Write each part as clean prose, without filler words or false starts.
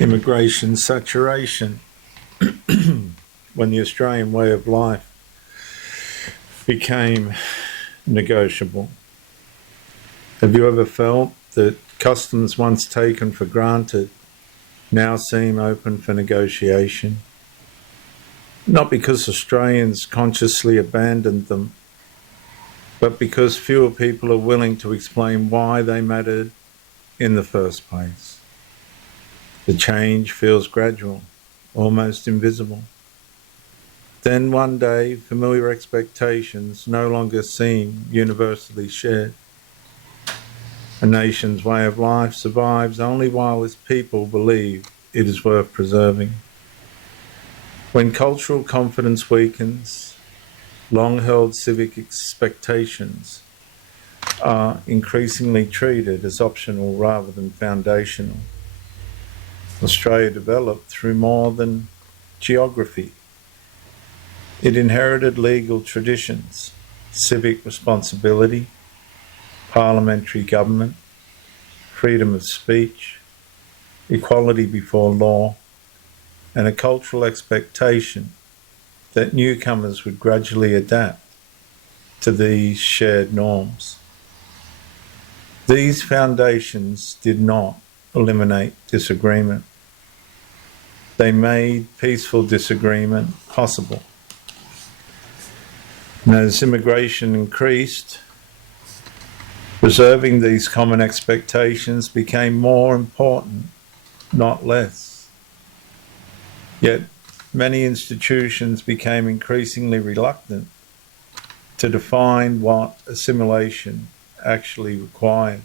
immigration saturation, when the Australian way of life became negotiable. Have you ever felt that customs once taken for granted now seem open for negotiation? Not because Australians consciously abandoned them, but because fewer people are willing to explain why they mattered in the first place. The change feels gradual, almost invisible. Then one day, familiar expectations no longer seem universally shared. A nation's way of life survives only while its people believe it is worth preserving. When cultural confidence weakens, long-held civic expectations are increasingly treated as optional rather than foundational. Australia developed through more than geography. It inherited legal traditions, civic responsibility, parliamentary government, freedom of speech, equality before law, and a cultural expectation that newcomers would gradually adapt to these shared norms. These foundations did not eliminate disagreement. They made peaceful disagreement possible. And as immigration increased, preserving these common expectations became more important, not less. Yet many institutions became increasingly reluctant to define what assimilation actually required.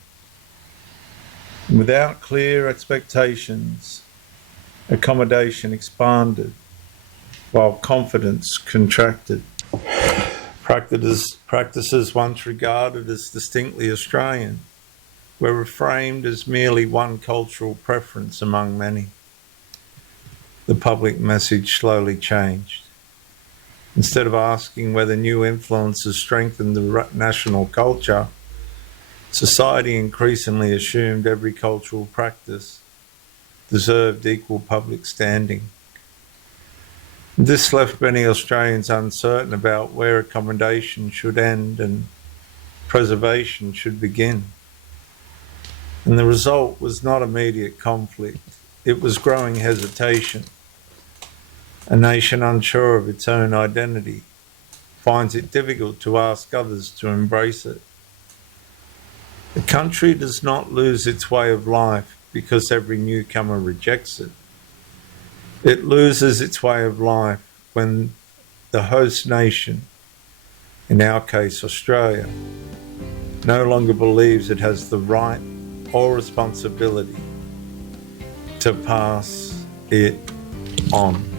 And without clear expectations, accommodation expanded while confidence contracted. Practices once regarded as distinctly Australian were reframed as merely one cultural preference among many. The public message slowly changed. Instead of asking whether new influences strengthened the national culture, society increasingly assumed every cultural practice deserved equal public standing. This left many Australians uncertain about where accommodation should end and preservation should begin. And the result was not immediate conflict, it was growing hesitation. A nation unsure of its own identity finds it difficult to ask others to embrace it. The country does not lose its way of life because every newcomer rejects it. It loses its way of life when the host nation, in our case Australia, no longer believes it has the right or responsibility to pass it on.